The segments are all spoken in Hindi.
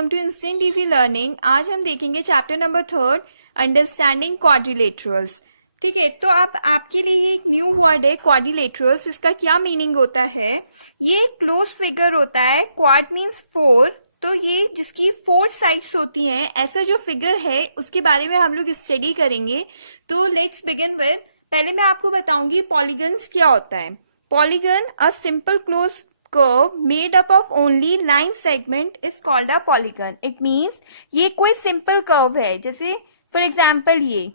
Welcome to instant easy learning. आज हम देखेंगे चैप्टर नंबर 3, अंडरस्टैंडिंग क्वाड्रिलेटरल्स। ठीक है, तो अब आपके लिए एक न्यू वर्ड है क्वाड्रिलेटरल्स। इसका क्या मीनिंग होता है? ये क्लोज फिगर होता है। क्वाड मीन्स 4, तो ये जिसकी 4 साइड्स होती हैं, ऐसा जो फिगर है उसके बारे में हम लोग स्टडी करेंगे। तो लेट्स बिगिन विद, पहले मैं आपको बताऊंगी पॉलीगन्स क्या होता है। Polygon, a simple close curve made up of only line segment is called a polygon. It means ये कोई simple curve है। जैसे for example ये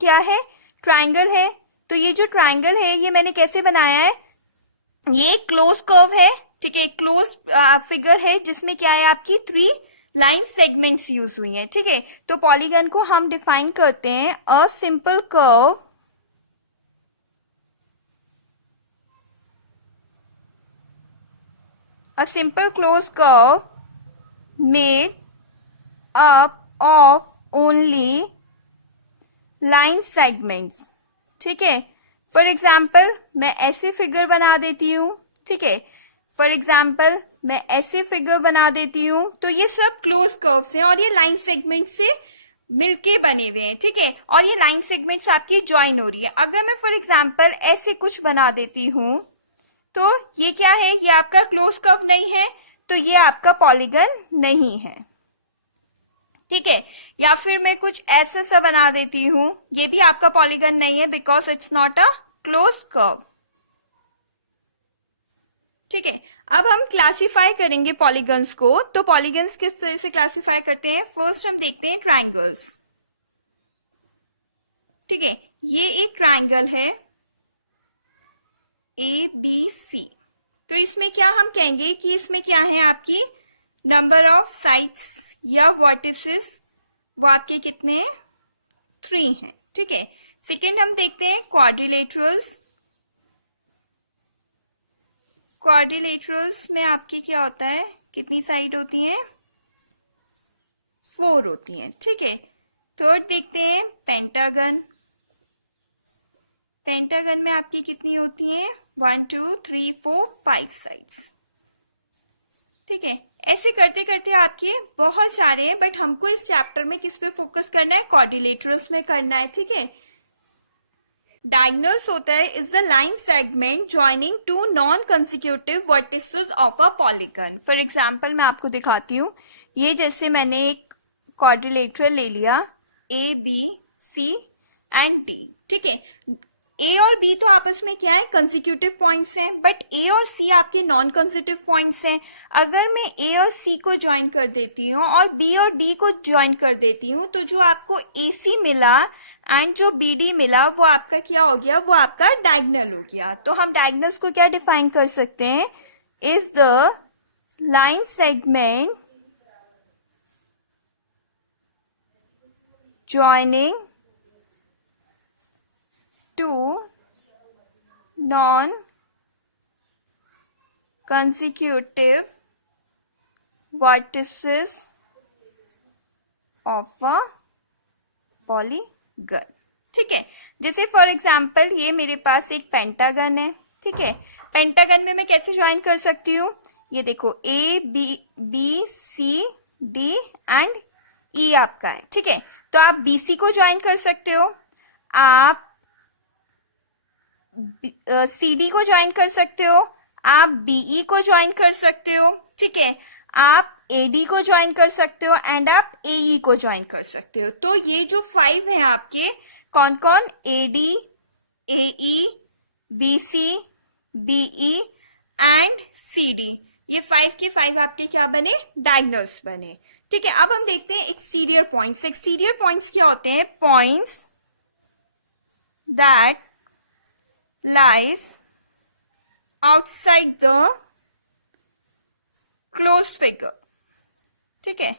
क्या है? ट्राइंगल है। तो ये जो ट्राइंगल है ये मैंने कैसे बनाया है? ये क्लोज कर्व है। ठीक है, क्लोज फिगर है जिसमें क्या है, आपकी 3 लाइन सेगमेंट्स यूज हुई हैं। ठीक है, तो पॉलीगन को हम डिफाइन करते हैं a simple curve a simple closed curve made up of only line segments। ठीक है, फॉर एग्जाम्पल मैं ऐसे फिगर बना देती हूँ। ठीक है, फॉर एग्जाम्पल मैं ऐसे फिगर बना देती हूँ, तो ये सब क्लोज कर्व्स हैं और ये लाइन सेगमेंट से मिलके बने हुए हैं। ठीक है, और ये लाइन सेगमेंट्स आपकी ज्वाइन हो रही है। अगर मैं फॉर एग्जाम्पल ऐसे कुछ बना देती हूँ, तो ये क्या है? ये आपका क्लोज कर्व नहीं है, तो ये आपका पॉलीगन नहीं है। ठीक है, या फिर मैं कुछ ऐसा सा बना देती हूं, ये भी आपका पॉलीगन नहीं है, because it's not a close curve. ठीक है, अब हम क्लासिफाई करेंगे पॉलीगन्स को। तो पॉलीगन्स किस तरह से क्लासिफाई करते हैं? फर्स्ट हम देखते हैं ट्राइंगल्स। ठीक है, ये एक ट्राइंगल है ABC। तो इसमें क्या हम कहेंगे कि इसमें क्या है, आपकी नंबर ऑफ साइड्स या वर्टिसेस, वो आपके कितने? 3 हैं। ठीक है, सेकेंड हम देखते हैं क्वाड्रिलेटरल्स। क्वाड्रिलेटरल्स में आपकी क्या होता है, कितनी साइड होती हैं? 4 होती हैं। ठीक है, थर्ड देखते हैं पेंटागन। पेंटागन में आपकी कितनी होती हैं? 1 2 3 4 5 साइड्स। ठीक है, ऐसे करते करते आपके बहुत सारे हैं, बट हमको इस चैप्टर में किस पे फोकस करना है? क्वाड्रिलेटरल्स में करना है। ठीक है, डायगोनल्स होता है is the line segment joining two non consecutive vertices of a polygon. For example मैं आपको दिखाती हूँ। ये जैसे मैंने एक क्वाड्रिलेटरल ले लिया, ABC एंड D। ठीक है, A और B तो आपस में क्या है? कंसेक्यूटिव पॉइंट्स हैं, बट A और C आपके नॉन कंसेक्यूटिव पॉइंट्स हैं। अगर मैं A और C को ज्वाइन कर देती हूँ और B और D को ज्वाइन कर देती हूँ, तो जो आपको AC मिला एंड जो BD मिला, वो आपका क्या हो गया? वो आपका डायगोनल हो गया। तो हम डायगोनल्स को क्या डिफाइन कर सकते हैं? Is the line segment joining two non-consecutive vertices of a polygon। ठीक है, जैसे फॉर एग्जाम्पल ये मेरे पास एक पेंटागन है। ठीक है, पेंटागन में मैं कैसे ज्वाइन कर सकती हूँ? ये देखो ABCD एंड E आपका है। ठीक है, तो आप BC को ज्वाइन कर सकते हो, आप CD को ज्वाइन कर सकते हो, आप BE को ज्वाइन कर सकते हो। ठीक है, आप AD को ज्वाइन कर सकते हो एंड आप AE को ज्वाइन कर सकते हो। तो ये जो 5 हैं आपके, कौन कौन? AD, AE, BC, BE and CD। ये 5 के 5 आपके क्या बने? डायगोनल्स बने। ठीक है, अब हम देखते हैं एक्सटीरियर पॉइंट्स। एक्सटीरियर पॉइंट्स क्या होते हैं? Points that lies outside the closed figure। ठीक है,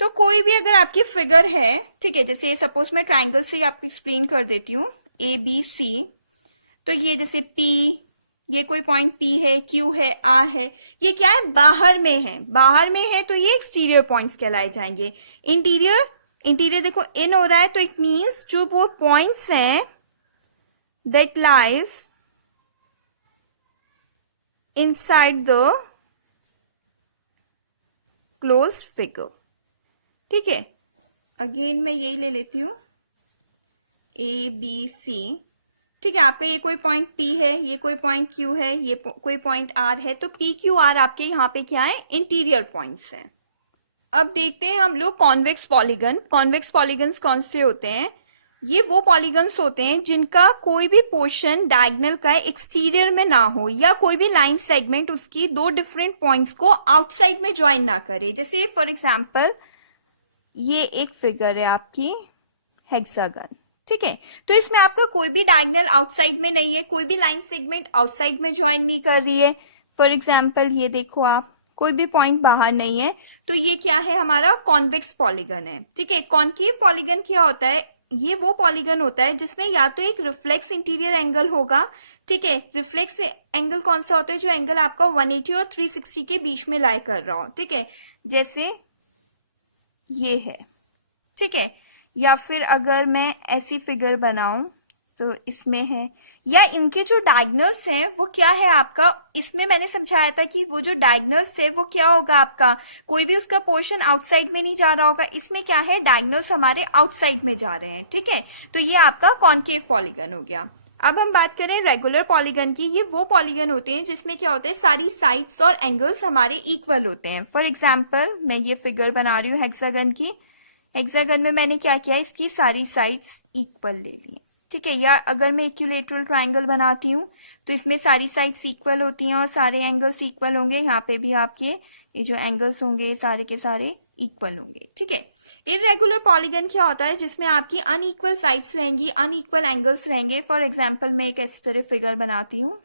तो कोई भी अगर आपकी फिगर है, ठीक है, जैसे सपोज मैं ट्राइंगल से आपको एक्सप्लेन कर देती हूँ, ABC। तो ये जैसे P, ये कोई पॉइंट P है, Q है, R है, ये क्या है? बाहर में है। बाहर में है तो ये एक्सटीरियर पॉइंट्स कहलाए जाएंगे। इंटीरियर देखो इन हो रहा है, तो इट मीन्स जो वो पॉइंट्स हैं that lies inside the closed figure. ठीक है, अगेन मैं यही ले लेती हूँ ए बी सी। ठीक है, आपका ये कोई पॉइंट P है, ये कोई पॉइंट Q है, ये कोई पॉइंट R है, तो P Q R आपके यहाँ पे क्या है, इंटीरियर पॉइंट्स हैं। अब देखते हैं हम लोग कॉन्वेक्स पॉलीगन। कॉन्वेक्स पॉलीगन्स कौन से होते हैं? ये वो पॉलीगन्स होते हैं जिनका कोई भी पोर्शन डायगोनल का एक्सटीरियर में ना हो, या कोई भी लाइन सेगमेंट उसकी दो डिफरेंट पॉइंट्स को आउटसाइड में ज्वाइन ना करे। जैसे फॉर एग्जांपल ये एक फिगर है आपकी हेक्सागन। ठीक है, तो इसमें आपका कोई भी डायगोनल आउटसाइड में नहीं है, कोई भी लाइन सेगमेंट आउटसाइड में ज्वाइन नहीं कर रही है। फॉर एग्जांपल ये देखो आप, कोई भी पॉइंट बाहर नहीं है, तो ये क्या है, हमारा कॉन्वेक्स पॉलीगन है। ठीक है, कॉन्केव पॉलीगन क्या होता है? ये वो पॉलीगन होता है जिसमें या तो एक रिफ्लेक्स इंटीरियर एंगल होगा। ठीक है, रिफ्लेक्स एंगल कौन सा होता है? जो एंगल आपका 180 और 360 के बीच में लाई कर रहा हो। ठीक है, जैसे ये है। ठीक है, या फिर अगर मैं ऐसी फिगर बनाऊं तो इसमें है, या इनके जो डायगोनल्स हैं वो क्या है आपका, इसमें मैंने समझाया था कि वो जो डायगोनल्स है वो क्या होगा आपका, कोई भी उसका पोर्शन आउटसाइड में नहीं जा रहा होगा। इसमें क्या है, डायगोनल्स हमारे आउटसाइड में जा रहे हैं। ठीक है, तो ये आपका कॉन्केव पॉलीगन हो गया। अब हम बात करें रेगुलर पॉलीगन की। ये वो पॉलीगन होते हैं जिसमें क्या होता है, सारी साइड्स और एंगल्स हमारे इक्वल होते हैं। फॉर एग्जाम्पल मैं ये फिगर बना रही हूँ हेक्सागन की। हेक्सागन में मैंने क्या किया, इसकी सारी साइड्स इक्वल ले ली। ठीक है, या अगर मैं इक्विलेटरल ट्रायंगल बनाती हूँ तो इसमें सारी साइड्स इक्वल होती हैं और सारे एंगल्स इक्वल होंगे। यहाँ पे भी आपके ये जो एंगल्स होंगे सारे के सारे इक्वल होंगे। ठीक है, इररेगुलर पॉलीगन क्या होता है, जिसमें आपकी अनइक्वल साइड्स रहेंगी, अनइक्वल एंगल्स रहेंगे। फॉर एग्जाम्पल मैं एक ऐसी तरह फिगर बनाती हूँ,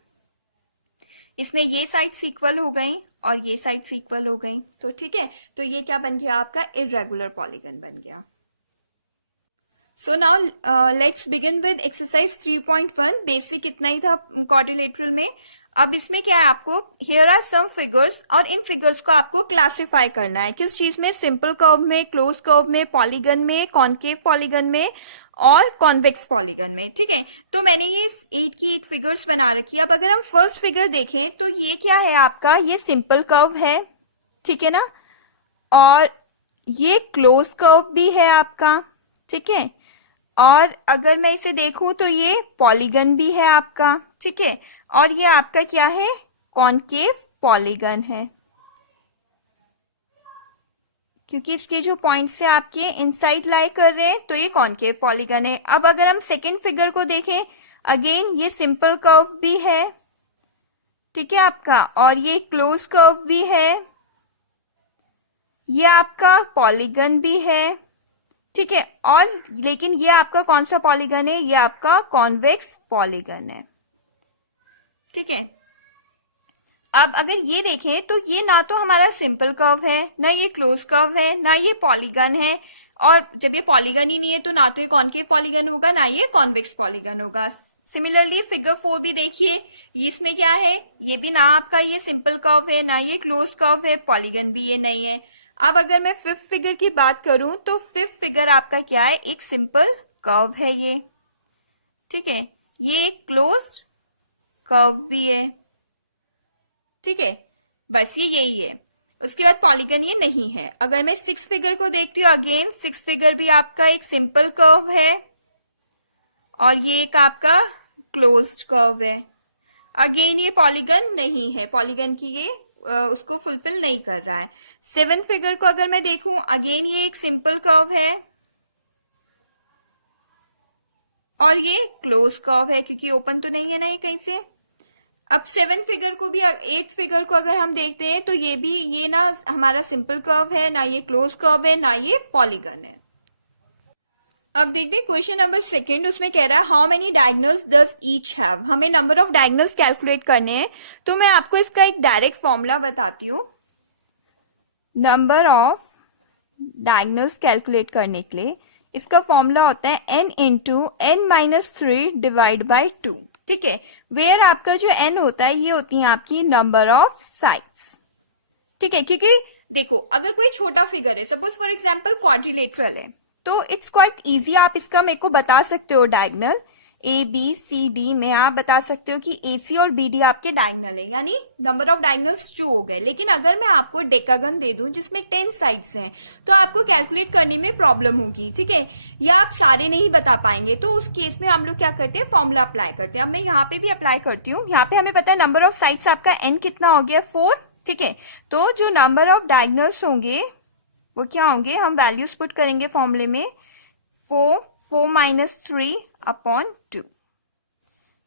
इसमें ये साइड्स इक्वल हो गई और ये साइड्स इक्वल हो गई। तो ठीक है, तो ये क्या बन गया, आपका इररेगुलर पॉलीगन बन गया। So now let's begin with exercise 3.1। Basic इतना ही था क्वाड्रिलेटरल में। अब इसमें क्या है, आपको हियर आर सम फिगर्स, और इन फिगर्स को आपको क्लासिफाई करना है। किस चीज में? सिंपल कर्व में, क्लोज कर्व में, पॉलीगन में, कॉन्केव पॉलीगन में और कॉन्वेक्स पॉलीगन में। ठीक है, तो मैंने ये 8 की 8 फिगर्स बना रखी है। अब अगर हम फर्स्ट फिगर देखें तो ये क्या है आपका, ये सिंपल कर्व है। ठीक है ना, और ये क्लोज कर्व भी है आपका। ठीक है, और अगर मैं इसे देखूं तो ये पॉलीगन भी है आपका। ठीक है, और ये आपका क्या है, कॉन्केव पॉलीगन है, क्योंकि इसके जो पॉइंट्स से आपके इनसाइड लाई कर रहे हैं, तो ये कॉन्केव पॉलीगन है। अब अगर हम सेकेंड फिगर को देखें, अगेन ये सिंपल कर्व भी है। ठीक है आपका, और ये क्लोज कर्व भी है, ये आपका पॉलीगन भी है। ठीक है, और लेकिन ये आपका कौन सा पॉलीगन है, ये आपका कॉन्वेक्स पॉलीगन है। ठीक है, अब अगर ये देखें तो ये ना तो हमारा सिंपल कर्व है, ना ये क्लोज कर्व है, ना ये पॉलीगन है। और जब ये पॉलीगन ही नहीं है तो ना तो ये कॉन्केव पॉलीगन होगा, ना ये कॉन्वेक्स पॉलीगन होगा। सिमिलरली फिगर 4 भी देखिए, इसमें क्या है, ये भी ना आपका ये सिंपल कर्व है, ना ये क्लोज कर्व है, पॉलीगन भी ये नहीं है। अब अगर मैं फिफ्थ फिगर की बात करूं तो फिफ्थ फिगर आपका क्या है, एक सिंपल कर्व है ये। ठीक है, ये क्लोज्ड कर्व भी है। ठीक है, बस ये यही है। उसके बाद पॉलीगन ये नहीं है। अगर मैं सिक्स फिगर को देखती हूँ, अगेन सिक्स फिगर भी आपका एक सिंपल कर्व है और ये एक आपका क्लोज्ड कर्व है। अगेन ये पॉलीगन नहीं है, पॉलीगन की ये उसको फुलफिल नहीं कर रहा है। सेवन फिगर को अगर मैं देखूं, अगेन ये एक सिंपल कर्व है और ये क्लोज कर्व है, क्योंकि ओपन तो नहीं है ना ये कहीं से। अब सेवन फिगर को भी, एट फिगर को अगर हम देखते हैं तो ये भी, ये ना हमारा सिंपल कर्व है, ना ये क्लोज कर्व है, ना ये पॉलीगन है। अब देखते हैं क्वेश्चन नंबर सेकंड। उसमें कह रहा है how many diagonals does each have. हमें नंबर ऑफ डायगोनल्स कैलकुलेट करने हैं, तो मैं आपको इसका एक डायरेक्ट फॉर्मूला बताती हूँ। नंबर ऑफ डायगोनल्स कैलकुलेट करने के लिए इसका फॉर्मूला होता है n into n minus 3 divide by 2। ठीक है, वेयर आपका जो n होता है ये होती है आपकी नंबर ऑफ साइड्स। ठीक है, क्योंकि देखो अगर कोई छोटा फिगर है, सपोज फॉर एग्जांपल क्वाड्रिलेटरल है, तो इट्स क्वाइट इजी, आप इसका मेरे को बता सकते हो diagonal. A B C D में आप बता सकते हो कि ए सी और बी डी आपके डायगनल है, यानी नंबर ऑफ डायगनल्स जो हो गए। लेकिन अगर मैं आपको डेकागन दे दूं जिसमें 10 साइड्स हैं, तो आपको कैलकुलेट करने में प्रॉब्लम होगी, ठीक है, या आप सारे नहीं बता पाएंगे। तो उस केस में हम लोग क्या करते हैं, फॉर्मूला अप्लाई करते हैं। अब मैं यहाँ पे भी अप्लाई करती हूँ। यहाँ पे हमें पता है नंबर ऑफ साइड्स आपका एन कितना हो गया, 4, ठीक है। तो जो नंबर ऑफ डायगनल्स होंगे वो क्या होंगे, हम वैल्यूज पुट करेंगे फॉर्मूले में, 4 माइनस 3 अपॉन 2।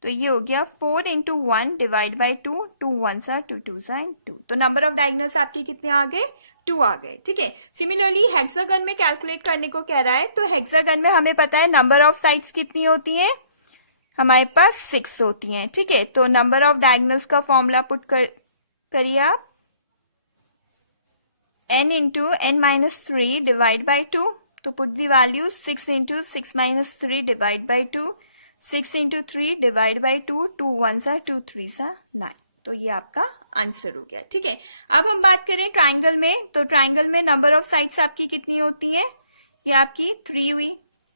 तो ये हो गया 4 इंटू 1 डिवाइड बाई 2, 2 1 सा 2 2 सा 2। तो नंबर ऑफ डायगनल्स आपके कितने आ गए, 2 आ गए, ठीक है। सिमिलरली हेक्सागन में कैलकुलेट करने को कह रहा है, तो हेक्सागन में हमें पता है नंबर ऑफ साइड्स कितनी होती है, हमारे पास 6 होती हैं, ठीक है। तो नंबर ऑफ डायगनल्स का फॉर्मूला पुट करिए आप, n into n minus 3 divide by 2। तो put the value 6 into 6 minus 3 divide by 2, 6 into 3 divide by 2, 2 1 सा 2 3 सा 9। तो ये आपका आंसर हो गया, ठीक है। अब हम बात करें ट्राइंगल में, तो ट्राइंगल में नंबर ऑफ साइड्स आपकी कितनी होती है, ये आपकी 3 हुई।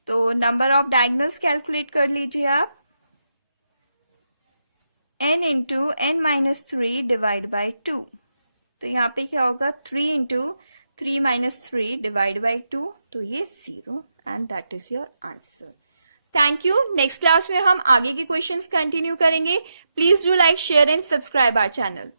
तो नंबर ऑफ डायगनल्स कैलकुलेट कर लीजिए आप, n into n minus 3 divide by 2। तो यहाँ पे क्या होगा, 3 इंटू 3 माइनस 3 डिवाइड बाई 2, तो ये 0 and that is your answer. Thank you. Next class में हम आगे के क्वेश्चंस कंटिन्यू करेंगे। Please do like, share and subscribe our channel.